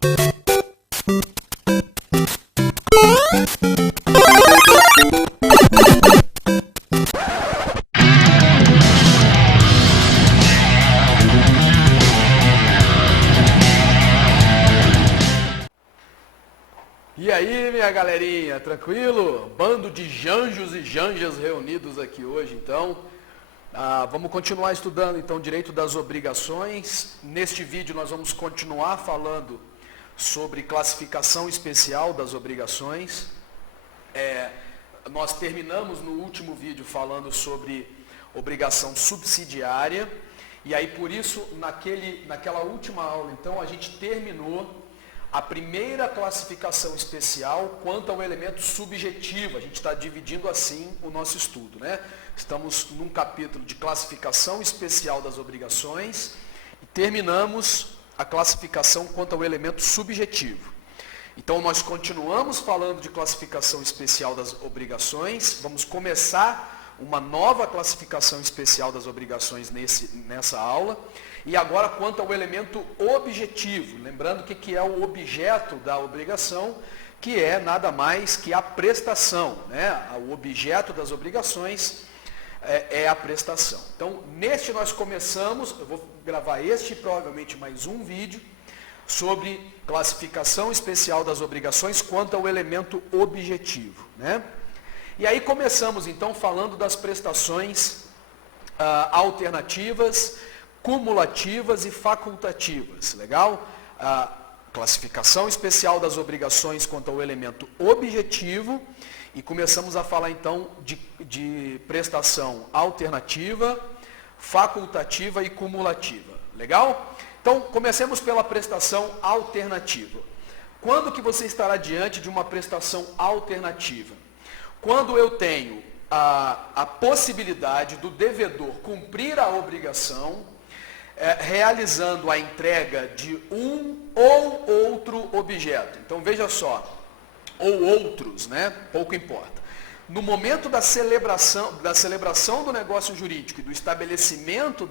E aí, minha galerinha, tranquilo? Bando de janjos e janjas reunidos aqui hoje, então. Vamos continuar estudando, então, direito das obrigações. Neste vídeo nós vamos continuar falando sobre classificação especial das obrigações. Nós terminamos no último vídeo falando sobre obrigação subsidiária. E aí, por isso, naquela última aula, então, a gente terminou a primeira classificação especial quanto ao elemento subjetivo. A gente está dividindo assim o nosso estudo, né? Estamos num capítulo de classificação especial das obrigações e terminamos a classificação quanto ao elemento subjetivo. Então nós continuamos falando de classificação especial das obrigações, vamos começar uma nova classificação especial das obrigações nessa aula. E agora quanto ao elemento objetivo, lembrando que é o objeto da obrigação, que é nada mais que a prestação, né? O objeto das obrigações é a prestação. Então, neste nós começamos, eu vou gravar este e provavelmente mais um vídeo, sobre classificação especial das obrigações quanto ao elemento objetivo, né? E aí começamos então falando das prestações alternativas, cumulativas e facultativas, legal? Classificação especial das obrigações quanto ao elemento objetivo e começamos a falar então de prestação alternativa, facultativa e cumulativa, legal? Então comecemos pela prestação alternativa. Quando que você estará diante de uma prestação alternativa? Quando eu tenho a possibilidade do devedor cumprir a obrigação realizando a entrega de um ou outro objeto. Então veja só, ou outros, né? Pouco importa. No momento da celebração do negócio jurídico e do estabelecimento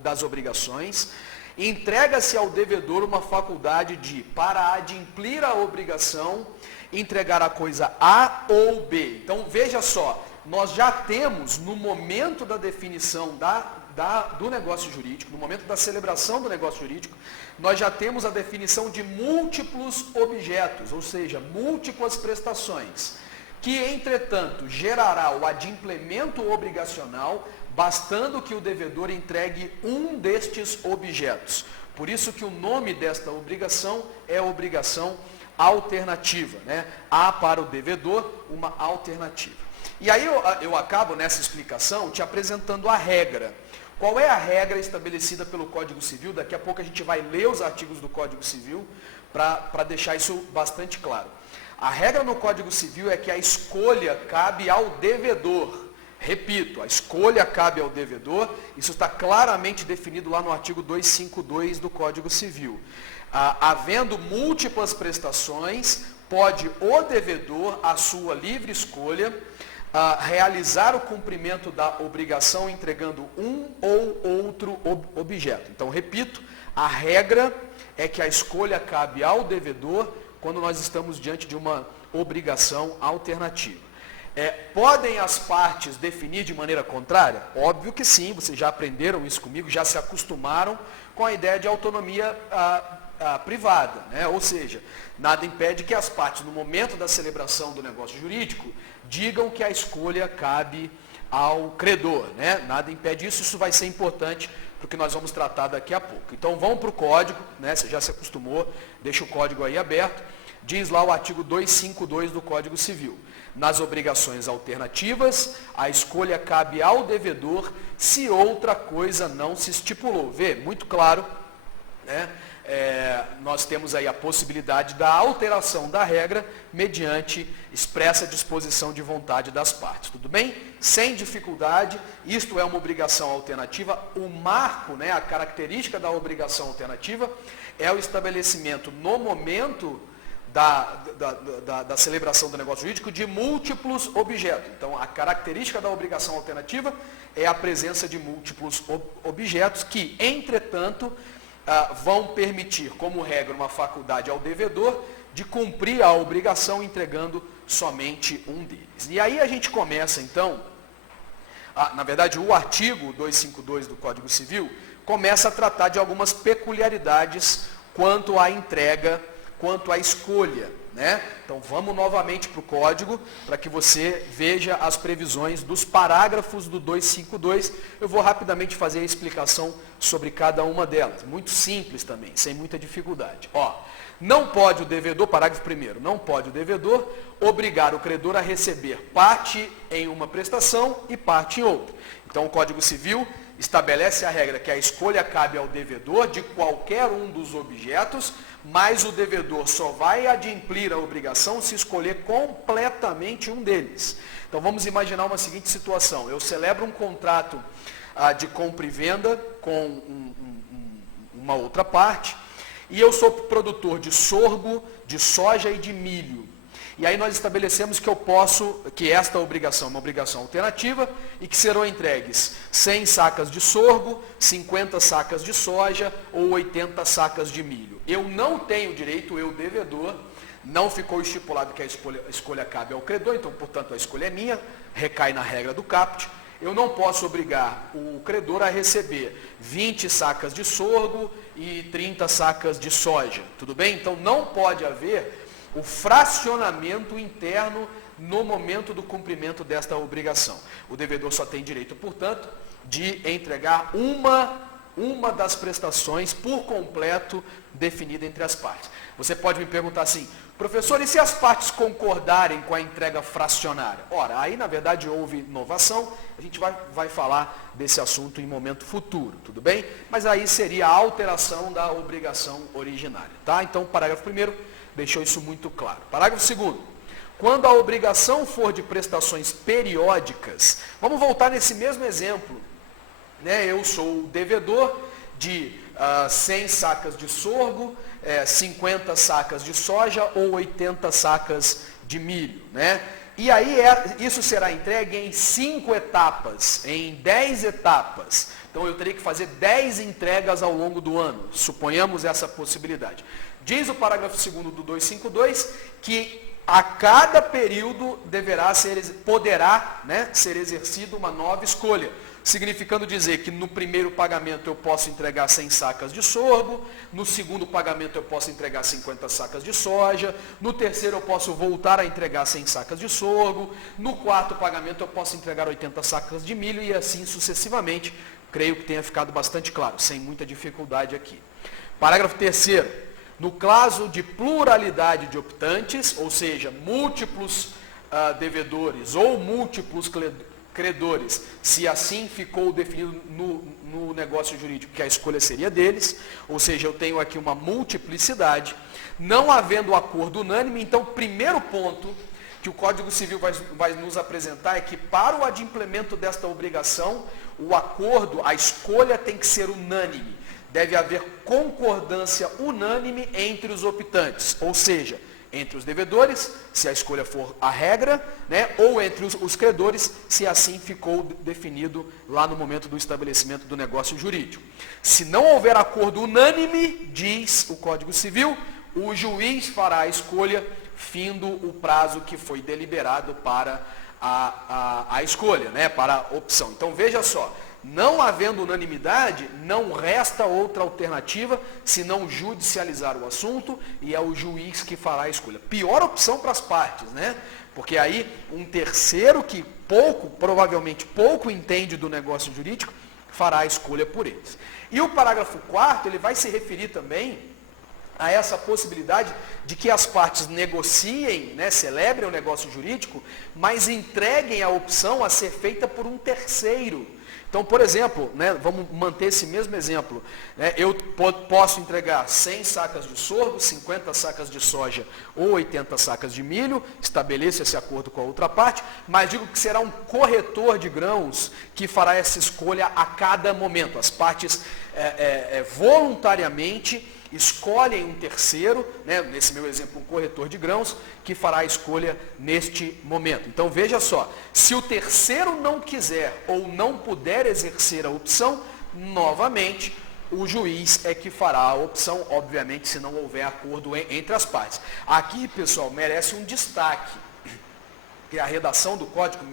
das obrigações, entrega-se ao devedor uma faculdade de, para adimplir a obrigação, entregar a coisa A ou B. Então veja só, nós já temos no momento da definição do negócio jurídico, no momento da celebração do negócio jurídico, nós já temos a definição de múltiplos objetos, ou seja, múltiplas prestações, que, entretanto, gerará o adimplemento obrigacional, bastando que o devedor entregue um destes objetos. Por isso que o nome desta obrigação é obrigação alternativa, né? Há para o devedor uma alternativa. E aí eu acabo nessa explicação te apresentando a regra. Qual é a regra estabelecida pelo Código Civil? Daqui a pouco a gente vai ler os artigos do Código Civil para deixar isso bastante claro. A regra no Código Civil é que a escolha cabe ao devedor. Repito, a escolha cabe ao devedor, isso está claramente definido lá no artigo 252 do Código Civil. Havendo múltiplas prestações, pode o devedor, à sua livre escolha, realizar o cumprimento da obrigação entregando um ou outro objeto. Então, repito, a regra é que a escolha cabe ao devedor quando nós estamos diante de uma obrigação alternativa. Podem as partes definir de maneira contrária? Óbvio que sim, vocês já aprenderam isso comigo, já se acostumaram com a ideia de autonomia privada, né? Ou seja, nada impede que as partes, no momento da celebração do negócio jurídico, digam que a escolha cabe ao credor, né? Nada impede isso, isso vai ser importante porque nós vamos tratar daqui a pouco. Então vamos para o código, né? Você já se acostumou, deixa o código aí aberto. Diz lá o artigo 252 do Código Civil. Nas obrigações alternativas, a escolha cabe ao devedor se outra coisa não se estipulou. Vê, muito claro, né? Nós temos aí a possibilidade da alteração da regra mediante expressa disposição de vontade das partes. Tudo bem? Sem dificuldade, isto é uma obrigação alternativa. O marco, né, a característica da obrigação alternativa é o estabelecimento no momento da celebração do negócio jurídico de múltiplos objetos. Então, a característica da obrigação alternativa é a presença de múltiplos objetos que, entretanto, vão permitir, como regra, uma faculdade ao devedor de cumprir a obrigação entregando somente um deles. E aí a gente começa, então, na verdade, o artigo 252 do Código Civil começa a tratar de algumas peculiaridades quanto à entrega, quanto à escolha, né? Então vamos novamente para o código, para que você veja as previsões dos parágrafos do 252. Eu vou rapidamente fazer a explicação sobre cada uma delas. Muito simples também, sem muita dificuldade. Não pode o devedor, parágrafo 1º, não pode o devedor obrigar o credor a receber parte em uma prestação e parte em outra. Então o Código Civil estabelece a regra que a escolha cabe ao devedor de qualquer um dos objetos, mas o devedor só vai adimplir a obrigação se escolher completamente um deles. Então vamos imaginar uma seguinte situação. Eu celebro um contrato de compra e venda com uma outra parte, e eu sou produtor de sorgo, de soja e de milho. E aí nós estabelecemos que esta obrigação é uma obrigação alternativa e que serão entregues 100 sacas de sorgo, 50 sacas de soja ou 80 sacas de milho. Eu não tenho direito, eu devedor, não ficou estipulado que a escolha cabe ao credor, então, portanto, a escolha é minha, recai na regra do caput. Eu não posso obrigar o credor a receber 20 sacas de sorgo e 30 sacas de soja, tudo bem? Então não pode haver o fracionamento interno no momento do cumprimento desta obrigação. O devedor só tem direito, portanto, de entregar uma das prestações por completo definida entre as partes. Você pode me perguntar assim, professor, e se as partes concordarem com a entrega fracionária? Ora, aí na verdade houve inovação, a gente vai falar desse assunto em momento futuro, tudo bem? Mas aí seria a alteração da obrigação originária, tá? Então, parágrafo 1º deixou isso muito claro. Parágrafo 2º. Quando a obrigação for de prestações periódicas, vamos voltar nesse mesmo exemplo, né? Eu sou o devedor de 100 sacas de sorgo, 50 sacas de soja ou 80 sacas de milho, né? E aí isso será entregue em 5 etapas, em 10 etapas. Então eu teria que fazer 10 entregas ao longo do ano, suponhamos essa possibilidade. Diz o parágrafo 2º do 252 que a cada período poderá ser exercida uma nova escolha, significando dizer que no primeiro pagamento eu posso entregar 100 sacas de sorgo, no segundo pagamento eu posso entregar 50 sacas de soja, no terceiro eu posso voltar a entregar 100 sacas de sorgo, no quarto pagamento eu posso entregar 80 sacas de milho e assim sucessivamente. Creio que tenha ficado bastante claro, sem muita dificuldade aqui. Parágrafo 3º. No caso de pluralidade de optantes, ou seja, múltiplos devedores ou múltiplos credores, se assim ficou definido no negócio jurídico que a escolha seria deles, ou seja, eu tenho aqui uma multiplicidade, não havendo acordo unânime, então, primeiro ponto que o Código Civil vai nos apresentar é que para o adimplemento desta obrigação, o acordo, a escolha tem que ser unânime. Deve haver concordância unânime entre os optantes, ou seja, entre os devedores, se a escolha for a regra, né, ou entre os credores, se assim ficou definido lá no momento do estabelecimento do negócio jurídico. Se não houver acordo unânime, diz o Código Civil, o juiz fará a escolha, findo o prazo que foi deliberado para a escolha, né, para a opção. Então veja só, não havendo unanimidade, não resta outra alternativa senão judicializar o assunto e é o juiz que fará a escolha. Pior opção para as partes, né? Porque aí um terceiro que provavelmente pouco entende do negócio jurídico, fará a escolha por eles. E o parágrafo 4º, ele vai se referir também a essa possibilidade de que as partes negociem, né, celebrem o negócio jurídico, mas entreguem a opção a ser feita por um terceiro. Então, por exemplo, né, vamos manter esse mesmo exemplo, né, eu posso entregar 100 sacas de sorgo, 50 sacas de soja ou 80 sacas de milho, estabeleço esse acordo com a outra parte, mas digo que será um corretor de grãos que fará essa escolha a cada momento. As partes voluntariamente escolhem um terceiro, né, nesse meu exemplo, um corretor de grãos, que fará a escolha neste momento. Então veja só, se o terceiro não quiser ou não puder exercer a opção, novamente o juiz é que fará a opção, obviamente, se não houver acordo entre as partes. Aqui, pessoal, merece um destaque, que a redação do código,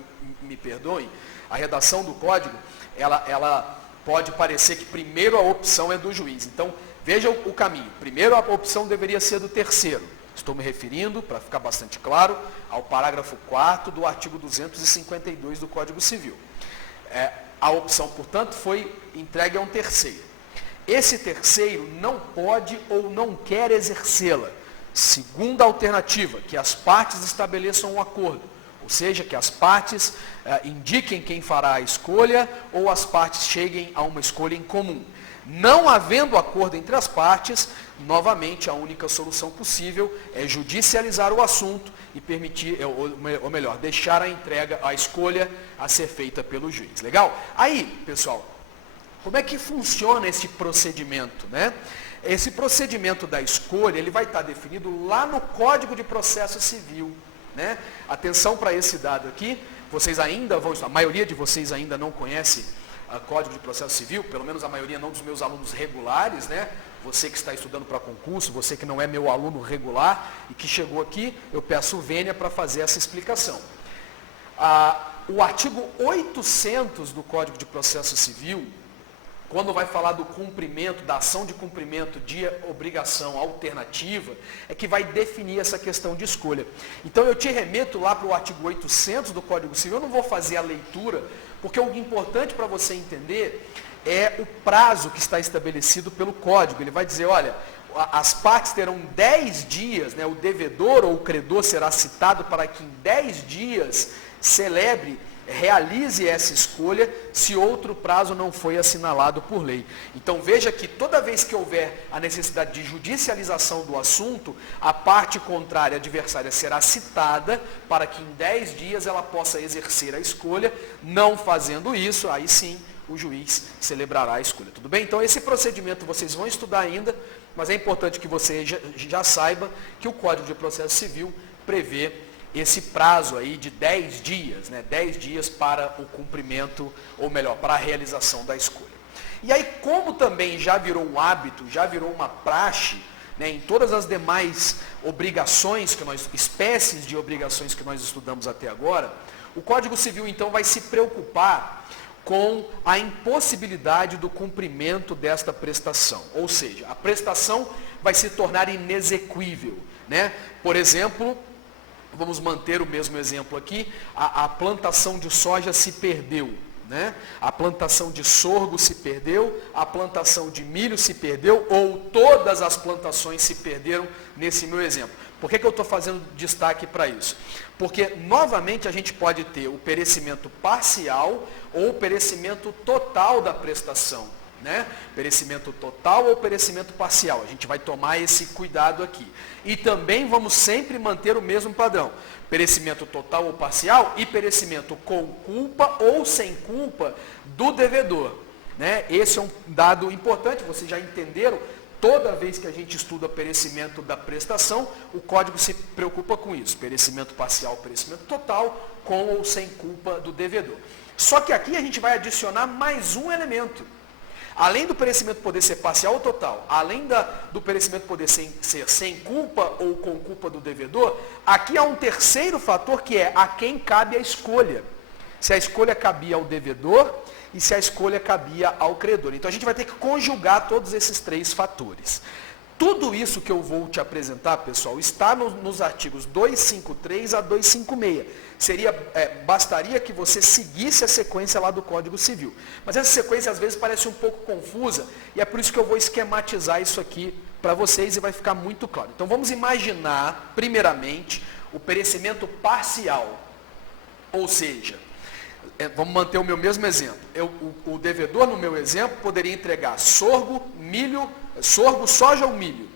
me perdoem, a redação do código, ela pode parecer que primeiro a opção é do juiz. Então, veja o caminho. Primeiro a opção deveria ser do terceiro. Estou me referindo, para ficar bastante claro, ao parágrafo 4º do artigo 252 do Código Civil. A opção, portanto, foi entregue a um terceiro. Esse terceiro não pode ou não quer exercê-la. Segunda alternativa, que as partes estabeleçam um acordo. Ou seja, que as partes indiquem quem fará a escolha ou as partes cheguem a uma escolha em comum. Não havendo acordo entre as partes, novamente a única solução possível é judicializar o assunto e permitir, ou melhor, deixar a entrega, a escolha a ser feita pelo juiz. Legal? Aí, pessoal, como é que funciona esse procedimento, né? Esse procedimento da escolha, ele vai estar definido lá no Código de Processo Civil, né? Atenção para esse dado aqui, vocês ainda vão, a maioria de vocês ainda não conhece o Código de Processo Civil, pelo menos a maioria não dos meus alunos regulares, né? Você que está estudando para concurso, você que não é meu aluno regular e que chegou aqui, eu peço vênia para fazer essa explicação. O artigo 800 do Código de Processo Civil, quando vai falar do cumprimento, da ação de cumprimento de obrigação alternativa, é que vai definir essa questão de escolha. Então eu te remeto lá para o artigo 800 do Código Civil, eu não vou fazer a leitura, porque o importante para você entender é o prazo que está estabelecido pelo Código. Ele vai dizer, olha, as partes terão 10 dias, né, o devedor ou o credor será citado para que em 10 dias realize essa escolha, se outro prazo não foi assinalado por lei. Então veja que toda vez que houver a necessidade de judicialização do assunto, a parte contrária adversária será citada para que em 10 dias ela possa exercer a escolha. Não fazendo isso, aí sim o juiz celebrará a escolha. Tudo bem? Então esse procedimento vocês vão estudar ainda, mas é importante que você já saiba que o Código de Processo Civil prevê esse prazo aí de 10 dias, né? 10 dias para o cumprimento, ou melhor, para a realização da escolha. E aí, como também já virou um hábito, já virou uma praxe, né, em todas as demais obrigações, espécies de obrigações que nós estudamos até agora, o Código Civil então vai se preocupar com a impossibilidade do cumprimento desta prestação. Ou seja, a prestação vai se tornar inexequível, né? Por exemplo, vamos manter o mesmo exemplo aqui, a plantação de soja se perdeu, né? A plantação de sorgo se perdeu, a plantação de milho se perdeu, ou todas as plantações se perderam nesse meu exemplo. Por que eu estou fazendo destaque para isso? Porque, novamente, a gente pode ter o perecimento parcial ou o perecimento total da prestação, né? Perecimento total ou perecimento parcial. A gente vai tomar esse cuidado aqui. E também vamos sempre manter o mesmo padrão. Perecimento total ou parcial e perecimento com culpa ou sem culpa do devedor, né? Esse é um dado importante, vocês já entenderam. Toda vez que a gente estuda perecimento da prestação, o Código se preocupa com isso. Perecimento parcial, perecimento total, com ou sem culpa do devedor. Só que aqui a gente vai adicionar mais um elemento. Além do perecimento poder ser parcial ou total, além do perecimento poder ser sem culpa ou com culpa do devedor, aqui há um terceiro fator que é a quem cabe a escolha. Se a escolha cabia ao devedor e se a escolha cabia ao credor. Então a gente vai ter que conjugar todos esses três fatores. Tudo isso que eu vou te apresentar, pessoal, está nos artigos 253 a 256. Bastaria que você seguisse a sequência lá do Código Civil. Mas essa sequência às vezes parece um pouco confusa e é por isso que eu vou esquematizar isso aqui para vocês e vai ficar muito claro. Então vamos imaginar, primeiramente, o perecimento parcial. Ou seja, vamos manter o meu mesmo exemplo. O devedor, no meu exemplo, poderia entregar sorgo, soja ou milho.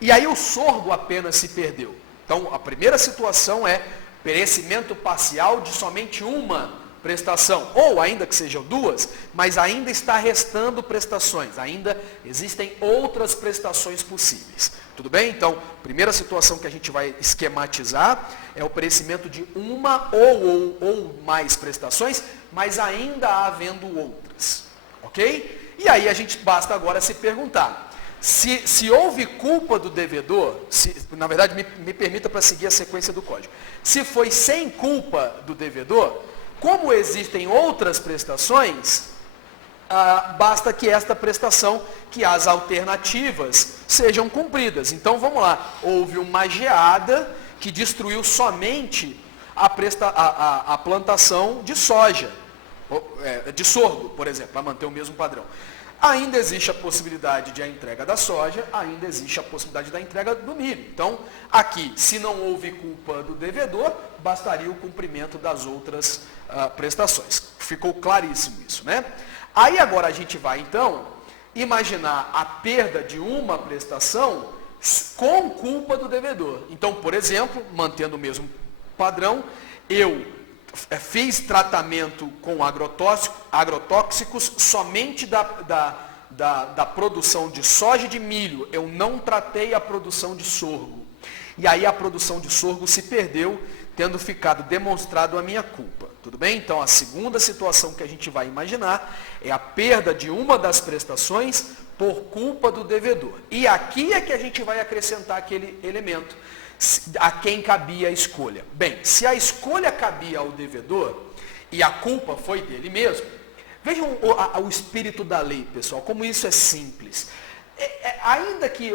E aí o sorgo apenas se perdeu. Então, a primeira situação é perecimento parcial de somente uma prestação, ou ainda que sejam duas, mas ainda está restando prestações, ainda existem outras prestações possíveis. Tudo bem? Então, primeira situação que a gente vai esquematizar é o perecimento de uma ou mais prestações, mas ainda havendo outras. Ok? E aí a gente basta agora se perguntar, se houve culpa do devedor, na verdade me permita para seguir a sequência do código, se foi sem culpa do devedor, como existem outras prestações, basta que esta prestação, que as alternativas sejam cumpridas. Então vamos lá, houve uma geada que destruiu somente a plantação de soja, de sorgo, por exemplo, para manter o mesmo padrão. Ainda existe a possibilidade de a entrega da soja, ainda existe a possibilidade da entrega do milho. Então, aqui, se não houve culpa do devedor, bastaria o cumprimento das outras prestações. Ficou claríssimo isso, né? Aí agora a gente vai, então, imaginar a perda de uma prestação com culpa do devedor. Então, por exemplo, mantendo o mesmo padrão, eu fiz tratamento com agrotóxicos somente da produção de soja e de milho. Eu não tratei a produção de sorgo. E aí a produção de sorgo se perdeu, tendo ficado demonstrado a minha culpa. Tudo bem? Então a segunda situação que a gente vai imaginar é a perda de uma das prestações por culpa do devedor. E aqui é que a gente vai acrescentar aquele elemento a quem cabia a escolha. Bem, se a escolha cabia ao devedor e a culpa foi dele mesmo, vejam o espírito da lei, pessoal, como isso é simples. Ainda que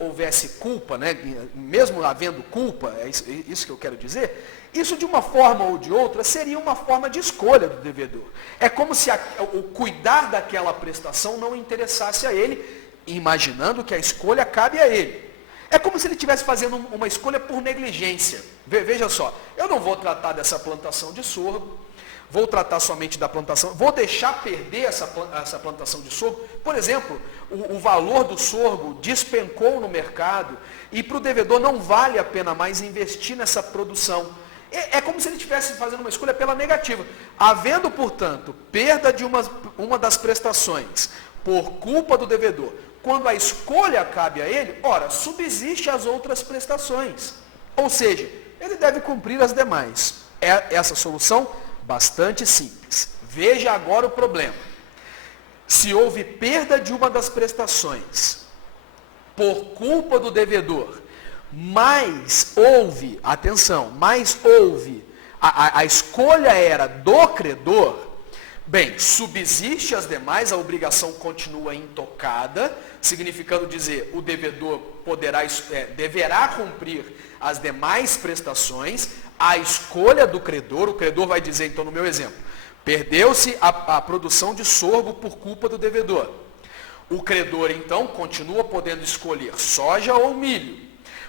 houvesse culpa, né, mesmo havendo culpa, é isso que eu quero dizer, isso de uma forma ou de outra seria uma forma de escolha do devedor. É como se o cuidar daquela prestação não interessasse a ele, imaginando que a escolha cabe a ele. É como se ele estivesse fazendo uma escolha por negligência. Veja só, eu não vou tratar dessa plantação de sorgo, vou tratar somente da plantação, vou deixar perder essa plantação de sorgo. Por exemplo, o valor do sorgo despencou no mercado e para o devedor não vale a pena mais investir nessa produção. É como se ele estivesse fazendo uma escolha pela negativa. Havendo, portanto, perda de uma das prestações por culpa do devedor, quando a escolha cabe a ele, ora, subsiste as outras prestações. Ou seja, ele deve cumprir as demais. É essa solução bastante simples. Veja agora o problema. Se houve perda de uma das prestações por culpa do devedor, mas houve, atenção, a escolha era do credor, bem, subsiste as demais, a obrigação continua intocada, significando dizer, o devedor deverá cumprir as demais prestações, a escolha do credor, o credor vai dizer, então, no meu exemplo, perdeu-se a produção de sorgo por culpa do devedor. O credor, então, continua podendo escolher soja ou milho.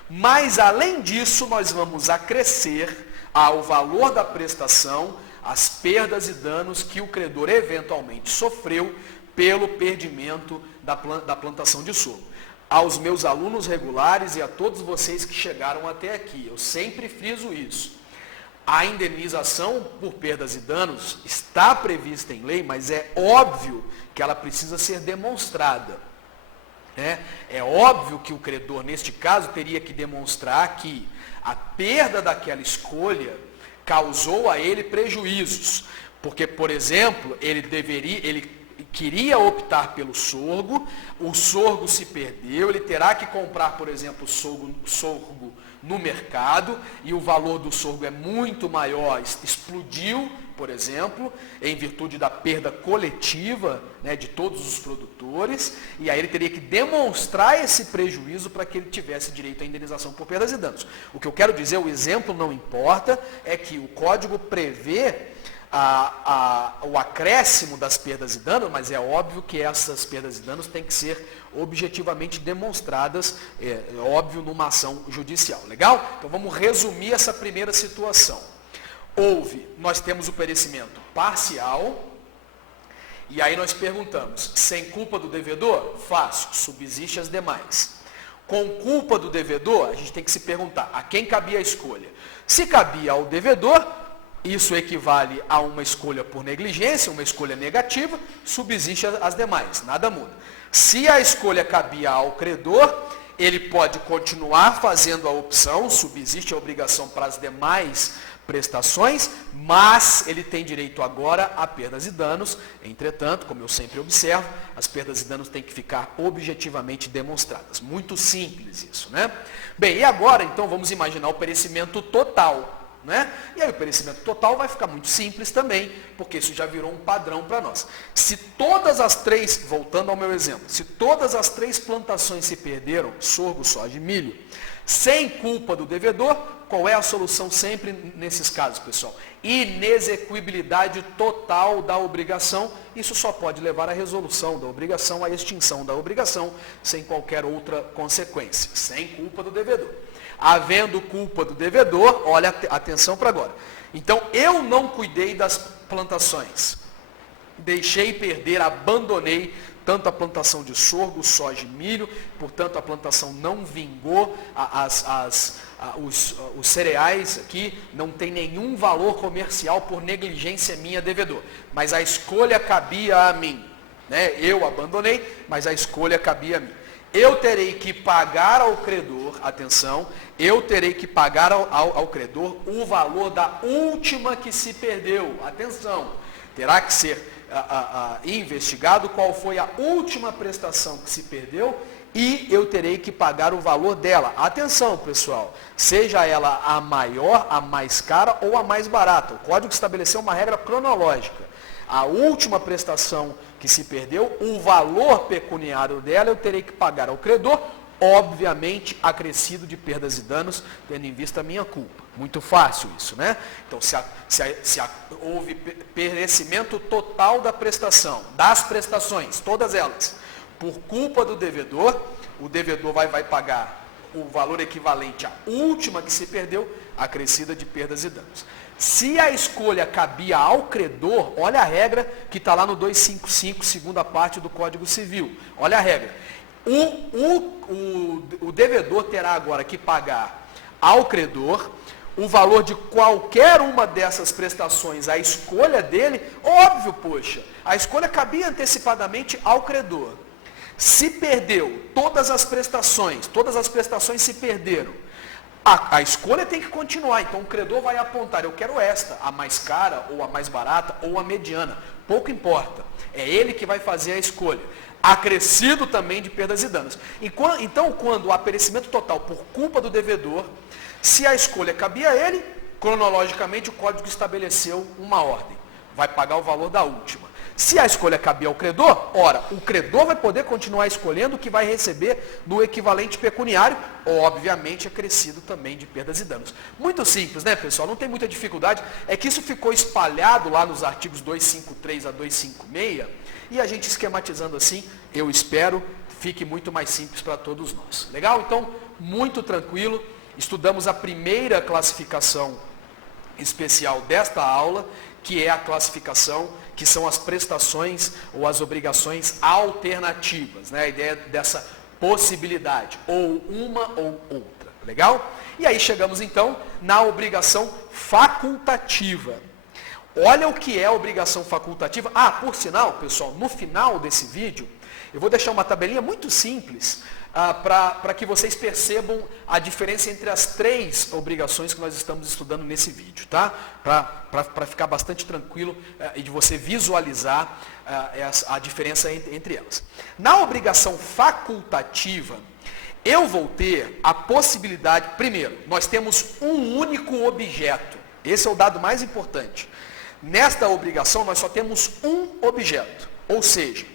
Mas, além disso, nós vamos acrescer ao valor da prestação as perdas e danos que o credor eventualmente sofreu pelo perdimento da plantação de sorgo. Aos meus alunos regulares e a todos vocês que chegaram até aqui, eu sempre friso isso. A indenização por perdas e danos está prevista em lei, mas é óbvio que ela precisa ser demonstrada. É óbvio que o credor, neste caso, teria que demonstrar que a perda daquela escolha causou a ele prejuízos. Porque, por exemplo, ele queria optar pelo sorgo, o sorgo se perdeu, ele terá que comprar, por exemplo, sorgo no mercado, e o valor do sorgo é muito maior, explodiu, por exemplo, em virtude da perda coletiva, né, de todos os produtores, e aí ele teria que demonstrar esse prejuízo para que ele tivesse direito à indenização por perdas e danos. O que eu quero dizer, o exemplo não importa, é que o código prevê o acréscimo das perdas e danos, mas é óbvio que essas perdas e danos têm que ser objetivamente demonstradas, óbvio, numa ação judicial. Legal? Então vamos resumir essa primeira situação. Nós temos o perecimento parcial, e aí nós perguntamos, sem culpa do devedor? Fácil, subsiste as demais. Com culpa do devedor, a gente tem que se perguntar, a quem cabia a escolha? Se cabia ao devedor, isso equivale a uma escolha por negligência, uma escolha negativa, subsiste as demais, nada muda. Se a escolha cabia ao credor, ele pode continuar fazendo a opção, subsiste a obrigação para as demais prestações, mas ele tem direito agora a perdas e danos. Entretanto, como eu sempre observo, as perdas e danos têm que ficar objetivamente demonstradas. Muito simples isso, né? Bem, e agora, então, vamos imaginar o perecimento total, né? E aí o perecimento total vai ficar muito simples também, porque isso já virou um padrão para nós. Se todas as três, voltando ao meu exemplo, se todas as três plantações se perderam, sorgo, soja e milho, sem culpa do devedor, qual é a solução sempre nesses casos, pessoal? Inexequibilidade total da obrigação. Isso só pode levar à resolução da obrigação, à extinção da obrigação, sem qualquer outra consequência, sem culpa do devedor. Havendo culpa do devedor, olha, atenção para agora. Então, eu não cuidei das plantações. Deixei perder, abandonei tanto a plantação de sorgo, soja e milho, portanto a plantação não vingou, os cereais aqui não tem nenhum valor comercial por negligência minha devedor. Mas a escolha cabia a mim, né? Eu abandonei, mas a escolha cabia a mim. Eu terei que pagar ao credor, atenção, eu terei que pagar ao credor o valor da última que se perdeu. Atenção, terá que ser investigado qual foi a última prestação que se perdeu e eu terei que pagar o valor dela. Atenção, pessoal, seja ela a maior, a mais cara ou a mais barata. O código estabeleceu uma regra cronológica. A última prestação que se perdeu, o valor pecuniário dela eu terei que pagar ao credor, obviamente acrescido de perdas e danos, tendo em vista a minha culpa. Muito fácil isso, né? Então, se houve perecimento total da prestação, das prestações, todas elas, por culpa do devedor, o devedor vai pagar o valor equivalente à última que se perdeu, acrescida de perdas e danos. Se a escolha cabia ao credor, olha a regra que está lá no 255, segunda parte do Código Civil. Olha a regra. O devedor terá agora que pagar ao credor o valor de qualquer uma dessas prestações, a escolha dele, óbvio, poxa, a escolha cabia antecipadamente ao credor. Se perdeu todas as prestações se perderam, a escolha tem que continuar, então o credor vai apontar, eu quero esta, a mais cara, ou a mais barata, ou a mediana, pouco importa, é ele que vai fazer a escolha, acrescido também de perdas e danos. Então, quando há perecimento total por culpa do devedor, se a escolha cabia a ele, cronologicamente o código estabeleceu uma ordem, vai pagar o valor da última. Se a escolha cabia ao credor, ora, o credor vai poder continuar escolhendo o que vai receber no equivalente pecuniário, obviamente acrescido também de perdas e danos. Muito simples, né, pessoal? Não tem muita dificuldade. É que isso ficou espalhado lá nos artigos 253 a 256, e a gente esquematizando assim, eu espero, fique muito mais simples para todos nós. Legal? Então, muito tranquilo. Estudamos a primeira classificação especial desta aula, que é a classificação que são as prestações ou as obrigações alternativas, né? A ideia dessa possibilidade, ou uma ou outra, legal? E aí chegamos então na obrigação facultativa. Olha o que é a obrigação facultativa. Ah, por sinal, pessoal, no final desse vídeo, eu vou deixar uma tabelinha muito simples, para que vocês percebam a diferença entre as três obrigações que nós estamos estudando nesse vídeo, tá? Para ficar bastante tranquilo e de você visualizar a diferença entre elas. Na obrigação facultativa, eu vou ter a possibilidade, primeiro, nós temos um único objeto, esse é o dado mais importante. Nesta obrigação, nós só temos um objeto, ou seja,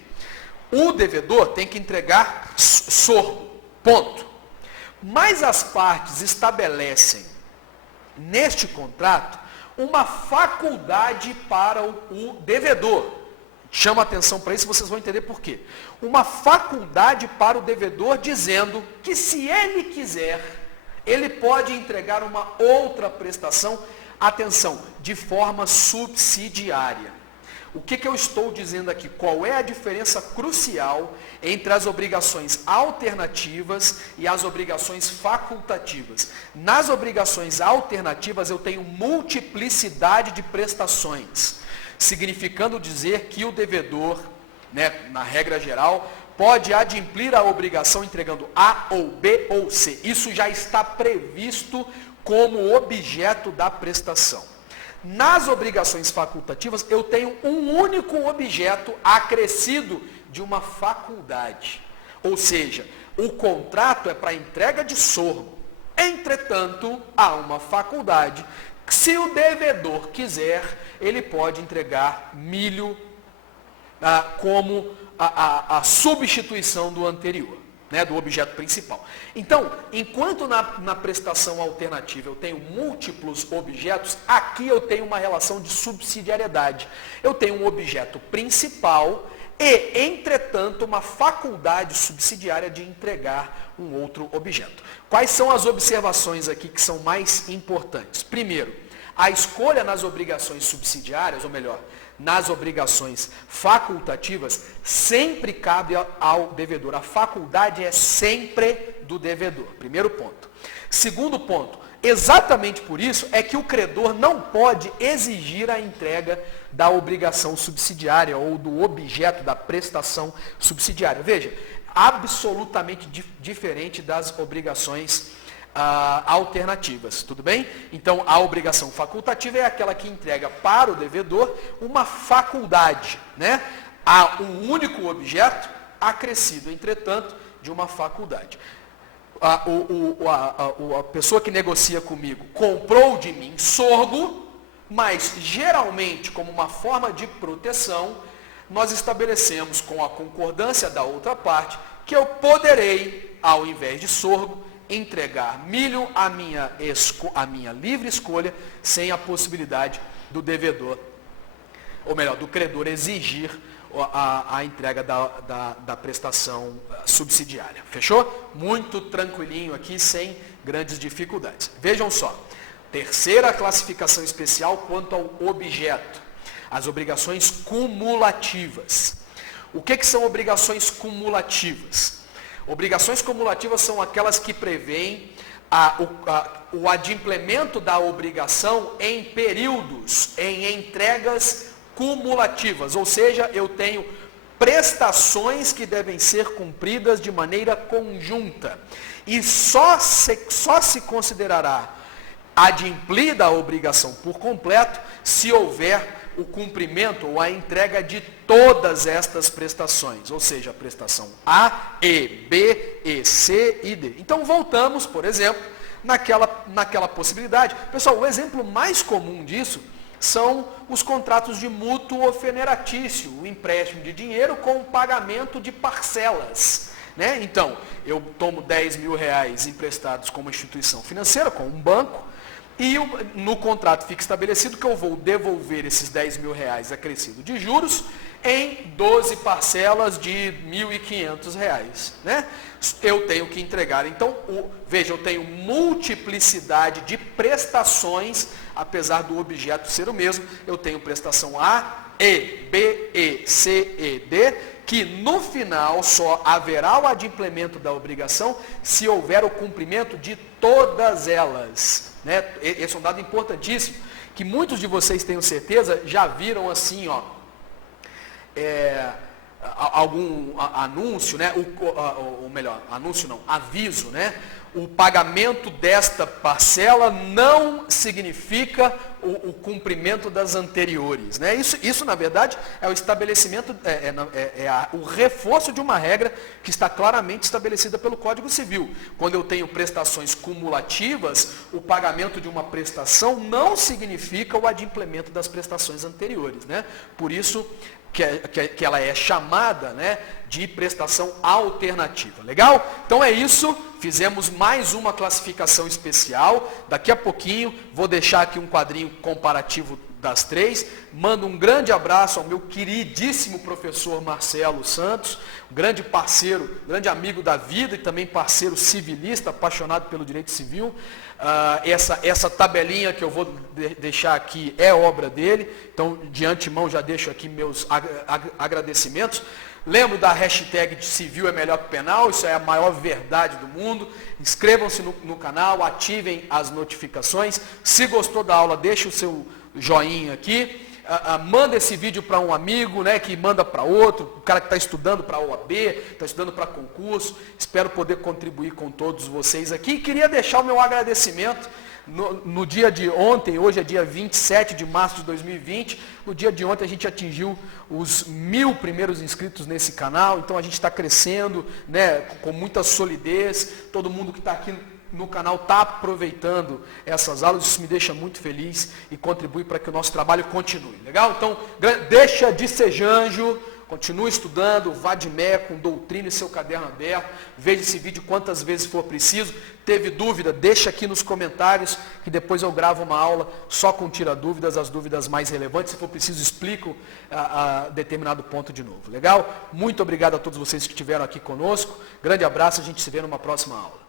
o devedor tem que entregar sorgo, ponto. Mas as partes estabelecem, neste contrato, uma faculdade para o devedor. Chama atenção para isso, vocês vão entender por quê. Uma faculdade para o devedor dizendo que se ele quiser, ele pode entregar uma outra prestação, atenção, de forma subsidiária. O que eu estou dizendo aqui? Qual é a diferença crucial entre as obrigações alternativas e as obrigações facultativas? Nas obrigações alternativas eu tenho multiplicidade de prestações, significando dizer que o devedor, né, na regra geral, pode adimplir a obrigação entregando A ou B ou C. Isso já está previsto como objeto da prestação. Nas obrigações facultativas, eu tenho um único objeto acrescido de uma faculdade. Ou seja, o contrato é para entrega de sorgo. Entretanto, há uma faculdade que, se o devedor quiser, ele pode entregar milho como a substituição do anterior, né, do objeto principal. Então, enquanto na prestação alternativa eu tenho múltiplos objetos, aqui eu tenho uma relação de subsidiariedade. Eu tenho um objeto principal e, entretanto, uma faculdade subsidiária de entregar um outro objeto. Quais são as observações aqui que são mais importantes? Primeiro, a escolha nas obrigações subsidiárias, ou melhor, nas obrigações facultativas, sempre cabe ao devedor. A faculdade é sempre do devedor. Primeiro ponto. Segundo ponto, exatamente por isso é que o credor não pode exigir a entrega da obrigação subsidiária ou do objeto da prestação subsidiária. Veja, absolutamente diferente das obrigações alternativas, tudo bem? Então, a obrigação facultativa é aquela que entrega para o devedor uma faculdade, né? Há um único objeto acrescido, entretanto, de uma faculdade. A pessoa que negocia comigo comprou de mim sorgo, mas geralmente, como uma forma de proteção, nós estabelecemos com a concordância da outra parte que eu poderei, ao invés de sorgo, entregar milho à minha livre escolha, sem a possibilidade do devedor, ou melhor, do credor exigir a entrega da prestação subsidiária. Fechou? Muito tranquilinho aqui, sem grandes dificuldades. Vejam só, terceira classificação especial quanto ao objeto, as obrigações cumulativas. O que são obrigações cumulativas? Obrigações cumulativas são aquelas que prevêem o adimplemento da obrigação em períodos, em entregas cumulativas, ou seja, eu tenho prestações que devem ser cumpridas de maneira conjunta. E só se considerará adimplida a obrigação por completo se houver o cumprimento ou a entrega de todas estas prestações, ou seja, a prestação A, E, B, E, C e D. Então voltamos, por exemplo, naquela possibilidade. Pessoal, o exemplo mais comum disso são os contratos de mútuo ofeneratício, o empréstimo de dinheiro com o pagamento de parcelas. Né? Então, eu tomo 10 mil reais emprestados com uma instituição financeira, com um banco, e no contrato fica estabelecido que eu vou devolver esses 10 mil reais acrescido de juros em 12 parcelas de R$ 1.500. Né? Eu tenho que entregar. Então, veja, eu tenho multiplicidade de prestações, apesar do objeto ser o mesmo. Eu tenho prestação A, E, B, E, C, E, D, que no final só haverá o adimplemento da obrigação se houver o cumprimento de todas elas. Né? Esse é um dado importantíssimo, que muitos de vocês, tenho certeza, já viram assim, ó, algum anúncio, né? Ou melhor, anúncio não, aviso, né? O pagamento desta parcela não significa o cumprimento das anteriores. Né? Isso, na verdade, é o estabelecimento, o reforço de uma regra que está claramente estabelecida pelo Código Civil. Quando eu tenho prestações cumulativas, o pagamento de uma prestação não significa o adimplemento das prestações anteriores. Né? Por isso que ela é chamada, né, de prestação alternativa. Legal? Então é isso. Fizemos mais uma classificação especial. Daqui a pouquinho vou deixar aqui um quadrinho comparativo das três. Mando um grande abraço ao meu queridíssimo professor Marcelo Santos, um grande parceiro, grande amigo da vida e também parceiro civilista, apaixonado pelo direito civil. Essa tabelinha que eu vou deixar aqui é obra dele, então de antemão já deixo aqui meus agradecimentos. Lembro da hashtag de civil é melhor que penal, isso é a maior verdade do mundo. Inscrevam-se no canal, ativem as notificações. Se gostou da aula, deixe o seu joinha aqui. Manda esse vídeo para um amigo, né, que manda para outro, o cara que está estudando para a OAB, está estudando para concurso. Espero poder contribuir com todos vocês aqui. Queria deixar o meu agradecimento, no dia de ontem, hoje é dia 27 de março de 2020, no dia de ontem a gente atingiu os 1000 primeiros inscritos nesse canal, então a gente está crescendo, né, com muita solidez, todo mundo que está aqui no canal está aproveitando essas aulas, isso me deixa muito feliz e contribui para que o nosso trabalho continue, legal? Então, deixa de ser janjo, continue estudando, vá de mé com doutrina e seu caderno aberto, veja esse vídeo quantas vezes for preciso. Teve dúvida? Deixa aqui nos comentários, que depois eu gravo uma aula só com tira-dúvidas, as dúvidas mais relevantes. Se for preciso, explico a determinado ponto de novo, legal? Muito obrigado a todos vocês que estiveram aqui conosco, grande abraço, a gente se vê numa próxima aula.